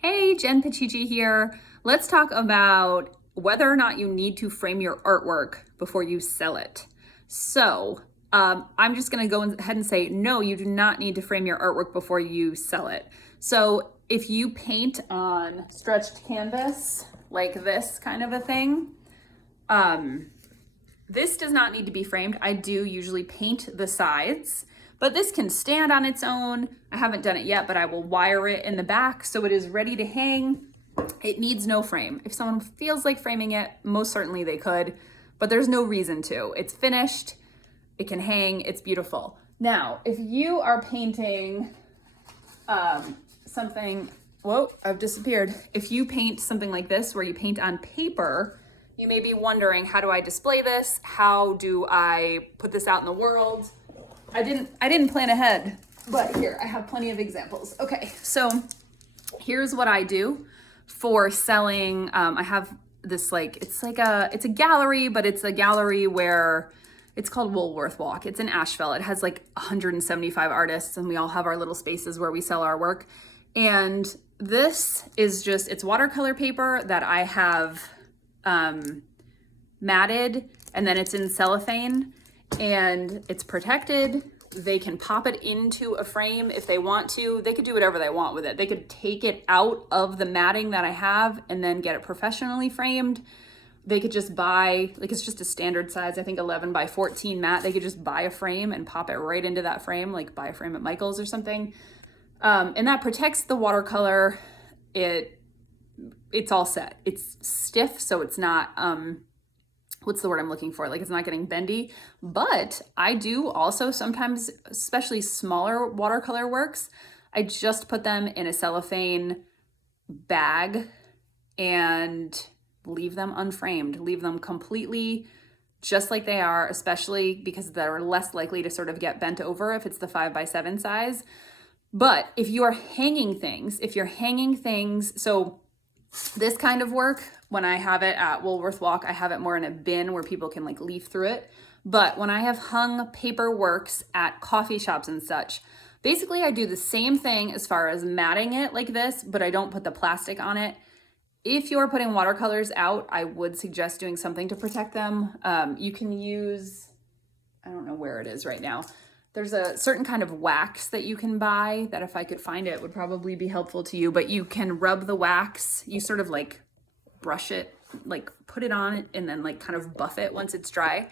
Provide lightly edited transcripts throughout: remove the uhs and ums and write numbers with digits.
Hey, Jen Pacici here. Let's talk about whether or not you need to frame your artwork before you sell it. I'm just going to go ahead and say, no, you do not need to frame your artwork before you sell it. So, if you paint on stretched canvas, like this kind of a thing, this does not need to be framed. I do usually paint the sides, but this can stand on its own. I haven't done it yet, but I will wire it in the back so it is ready to hang. It needs no frame. If someone feels like framing it, most certainly they could, but there's no reason to. It's finished, it can hang, it's beautiful. Now, if you are painting something, whoa, I've disappeared. If you paint something like this where you paint on paper, you may be wondering, how do I display this? How do I put this out in the world? I didn't plan ahead, but here, I have plenty of examples. Okay, so here's what I do for selling. I have this it's a gallery, but it's a gallery where it's called Woolworth Walk. It's in Asheville. It has like 175 artists, and we all have our little spaces where we sell our work. And this is it's watercolor paper that I have matted, and then it's in cellophane, and it's protected. They can pop it into a frame if they want to. They could do whatever they want with it. They could take it out of the matting that I have and then get it professionally framed. They could just buy, it's just a standard size, I think 11 by 14 mat. They could just buy a frame and pop it right into that frame, like buy a frame at Michael's or something. And that protects the watercolor. It's all set. It's stiff, so it's not, what's the word I'm looking for? It's not getting bendy. But I do also sometimes, especially smaller watercolor works, I just put them in a cellophane bag and leave them unframed, leave them completely just like they are, especially because they're less likely to sort of get bent over if it's the 5x7 size. But if you are hanging things, so this kind of work, when I have it at Woolworth Walk, I have it more in a bin where people can leaf through it. But when I have hung paper works at coffee shops and such, basically I do the same thing as far as matting it like this, but I don't put the plastic on it. If you're putting watercolors out, I would suggest doing something to protect them. You can use, I don't know where it is right now. There's a certain kind of wax that you can buy that, if I could find it, would probably be helpful to you. But you can rub the wax, you sort of brush it, put it on it, and then kind of buff it once it's dry.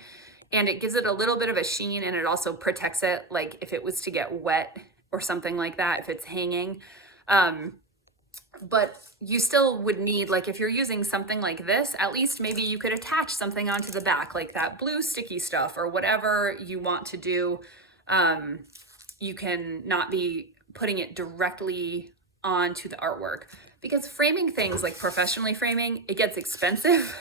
And it gives it a little bit of a sheen, and it also protects it, if it was to get wet or something like that, if it's hanging. But you still would need, if you're using something like this, at least maybe you could attach something onto the back, like that blue sticky stuff or whatever you want to do. You can not be putting it directly onto the artwork, because framing things, professionally framing, it gets expensive.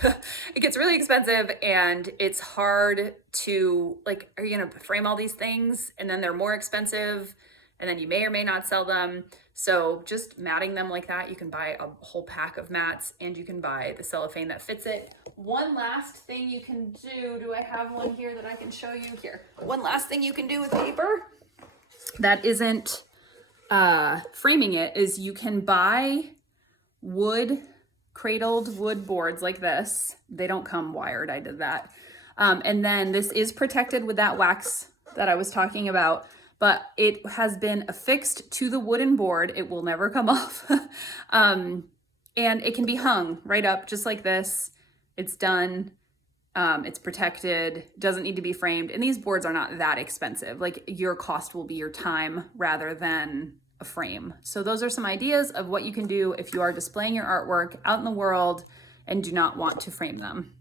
It gets really expensive, and it's hard to, are you going to frame all these things and then they're more expensive and then you may or may not sell them? So just matting them like that, you can buy a whole pack of mats, and you can buy the cellophane that fits it. One last thing you can do I have one here that I can show you here? One last thing you can do with paper that isn't framing it is you can buy cradled wood boards like this. They don't come wired, I did that. And then this is protected with that wax that I was talking about, but it has been affixed to the wooden board. It will never come off. And it can be hung right up just like this. It's done. It's protected, doesn't need to be framed. And these boards are not that expensive. Your cost will be your time rather than a frame. So those are some ideas of what you can do if you are displaying your artwork out in the world and do not want to frame them.